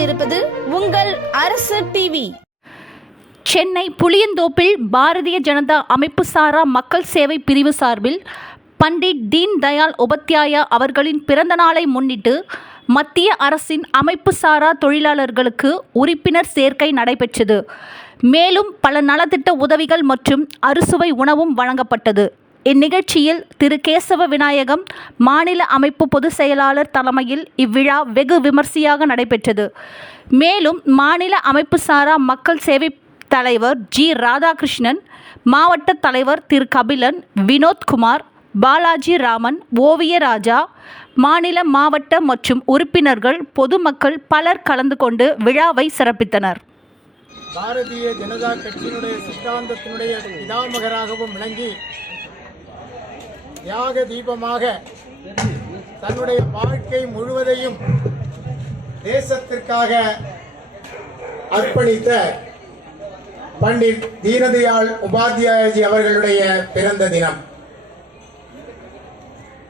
கொண்டிருப்பது உங்கள் அரசு டிவி சென்னை புளியந்தோப்பில் பாரதிய ஜனதா அமைப்பு சாரா மக்கள் சேவை பிரிவு சார்பில் பண்டிட் தீன் தயாள் உபத்தியாயா அவர்களின் பிறந்த நாளை முன்னிட்டு மத்திய அரசின் அமைப்பு சாரா தொழிலாளர்களுக்கு உறுப்பினர் சேர்க்கை நடைபெற்றது. மேலும் பல நலத்திட்ட உதவிகள் மற்றும் அறுசுவை உணவும் வழங்கப்பட்டது. இந்நிகழ்ச்சியில் திரு கேசவ விநாயகம் மாநில அமைப்பு பொதுச் செயலாளர் தலைமையில் இவ்விழா வெகு விமர்சையாக நடைபெற்றது. மேலும் மாநில அமைப்பு சாரா மக்கள் சேவை தலைவர் ஜி. ராதாகிருஷ்ணன் மாவட்ட தலைவர் திரு. கபிலன் வினோத்குமார் பாலாஜி ராமன் ஓவியராஜா மாநில மாவட்ட மற்றும் உறுப்பினர்கள் பொதுமக்கள் பலர் கலந்து கொண்டு விழாவை சிறப்பித்தனர். பாரதிய ஜனதா கட்சியினுடைய சித்தாந்தத்தினுடைய பிதாமகராகவும் விளங்கி தியாக தீபமாக தன்னுடைய வாழ்க்கை முழுவதையும் தேசத்திற்காக அர்ப்பணித்த பண்டிட் தீனதயாள் உபாத்யாயஜி அவர்களுடைய பிறந்த தினம்.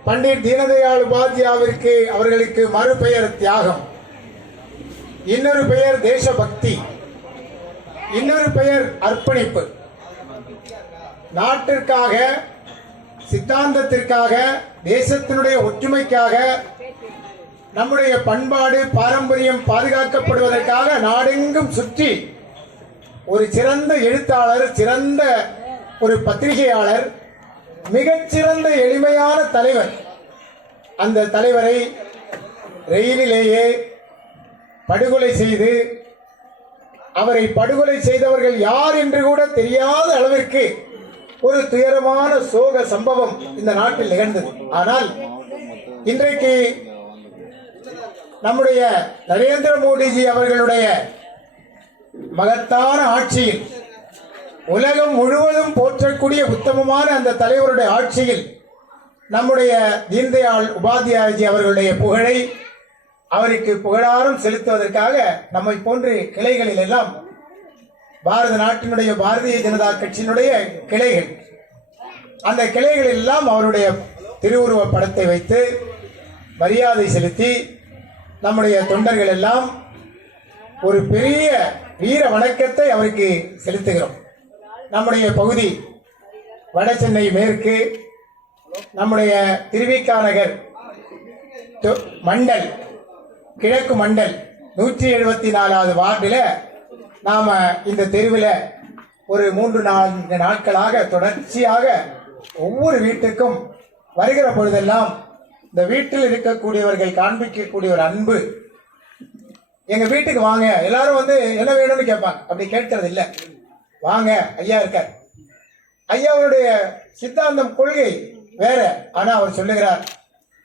பண்டிட் தீனதயாள் உபாத்யாவிற்கு அவர்களுக்கு மறுபெயர் தியாகம். இன்னொரு பெயர் தேசபக்தி. இன்னொரு பெயர் அர்ப்பணிப்பு. நாட்டிற்காக சித்தாந்தத்திற்காக தேசத்தினுடைய ஒற்றுமைக்காக நம்முடைய பண்பாடு பாரம்பரியம் பாதுகாக்கப்படுவதற்காக நாடெங்கும் சுற்றி ஒரு சிறந்த எழுத்தாளர் சிறந்த ஒரு பத்திரிகையாளர் மிகச்சிறந்த எளிமையான தலைவர். அந்த தலைவரை ரயிலிலேயே படுகொலை செய்து அவரை படுகொலை செய்தவர்கள் யார் என்று கூட தெரியாத அளவிற்கு ஒரு துயரமான சோக சம்பவம் இந்த நாட்டில் நிகழ்ந்தது. ஆனால் இன்றைக்கு நம்முடைய நரேந்திர மோடிஜி அவர்களுடைய மகத்தான ஆட்சியில் உலகம் முழுவதும் போற்றக்கூடிய உத்தமமான அந்த தலைவருடைய ஆட்சியில் நம்முடைய தீன்தயாள் உபாத்யாயஜி அவர்களுடைய புகழை அவருக்கு புகழாரம் செலுத்துவதற்காக நம்மை போன்ற கிளைகளில் எல்லாம் பாரத நாட்டினுடைய பாரதிய ஜனதா கட்சியினுடைய கிளைகள். அந்த கிளைகள் எல்லாம் அவருடைய திருவுருவ படத்தை வைத்து மரியாதை செலுத்தி நம்முடைய தொண்டர்கள் எல்லாம் ஒரு பெரிய வீர வணக்கத்தை அவருக்கு செலுத்துகிறோம். நம்முடைய பகுதி வட சென்னை மேற்கு நம்முடைய திருவிக்கா நகர் தொ- மண்டல் கிழக்கு மண்டல் நூற்றி எழுபத்தி நாலாவது வார்டில் நாம் இந்த தெருவில் ஒரு மூன்று நான்கு நாட்களாக தொடர்ச்சியாக ஒவ்வொரு வீட்டுக்கும் வருகிற பொழுதெல்லாம் இந்த வீட்டில் இருக்கக்கூடியவர்கள் காண்பிக்கக்கூடிய ஒரு அன்பு. எங்கள் வீட்டுக்கு வாங்க. எல்லாரும் வந்து என்ன வேணும்னு கேட்பாங்க. அப்படி கேட்கறது இல்லை. வாங்க ஐயா இருக்கார். ஐயாவுடைய சித்தாந்தம் கொள்கை வேற. ஆனால் அவர் சொல்லுகிறார்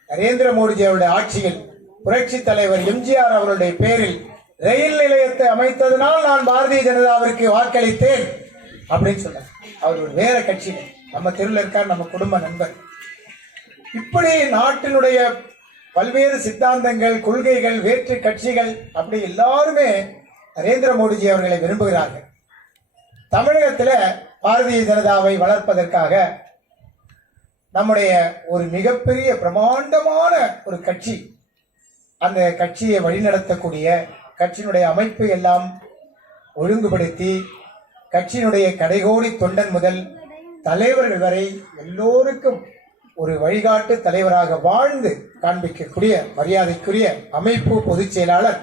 நரேந்திர மோடிஜி அவருடைய ஆட்சியில் புரட்சி தலைவர் எம்ஜிஆர் அவருடைய பேரில் ரயில் நிலையத்தை அமைத்ததனால் நான் பாரதிய ஜனதாவிற்கு வாக்களித்தேன் அப்படின்னு சொன்னார். அவர் ஒரு வேற கட்சி நம்ம தெருவில் இருக்கார் நம்ம குடும்ப நண்பர். இப்படி நாட்டினுடைய பல்வேறு சித்தாந்தங்கள் கொள்கைகள் வேற்று கட்சிகள் அப்படி எல்லாருமே நரேந்திர மோடிஜி அவர்களை விரும்புகிறார்கள். தமிழகத்தில் பாரதிய ஜனதாவை வளர்ப்பதற்காக நம்முடைய ஒரு மிகப்பெரிய பிரமாண்டமான ஒரு கட்சி அந்த கட்சியை வழிநடத்தக்கூடிய கட்சியினுடைய அமைப்பு எல்லாம் ஒழுங்குபடுத்தி கட்சியினுடைய கடைகோடி தொண்டன் முதல் தலைவர்கள் வரை எல்லோருக்கும் ஒரு வழிகாட்டு தலைவராக வாழ்ந்து காண்பிக்கக்கூடிய மரியாதைக்குரிய அமைப்பு பொதுச் செயலாளர்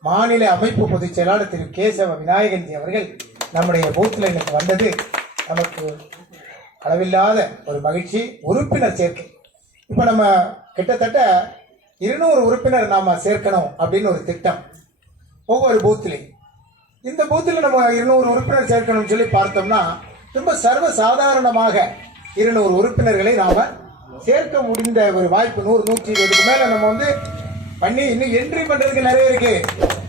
மாநில அமைப்பு பொதுச் செயலாளர் திரு. கேசவ விநாயகன்ஜி அவர்கள் நம்முடைய பூத்தில் எனக்கு வந்தது. நமக்கு அளவில்லாத ஒரு மகிழ்ச்சி உறுப்பினர் சேர்க்கை. இப்போ நம்ம கிட்டத்தட்ட இருநூறு உறுப்பினர் நாம் சேர்க்கணும் அப்படின்னு ஒரு திட்டம். ஒவ்வொரு பூத்திலையும் இந்த பூத்தில் நம்ம இருநூறு உறுப்பினர் சேர்க்கணும்னு சொல்லி பார்த்தோம்னா ரொம்ப சர்வ சாதாரணமாக இருநூறு உறுப்பினர்களை நாம் சேர்க்க முடிந்த ஒரு வாய்ப்பு நூறு நூற்றி இருபதுக்கு மேலே நம்ம வந்து பண்ணி இன்னும் என்ட்ரி பண்ணுறதுக்கு நிறைய இருக்குது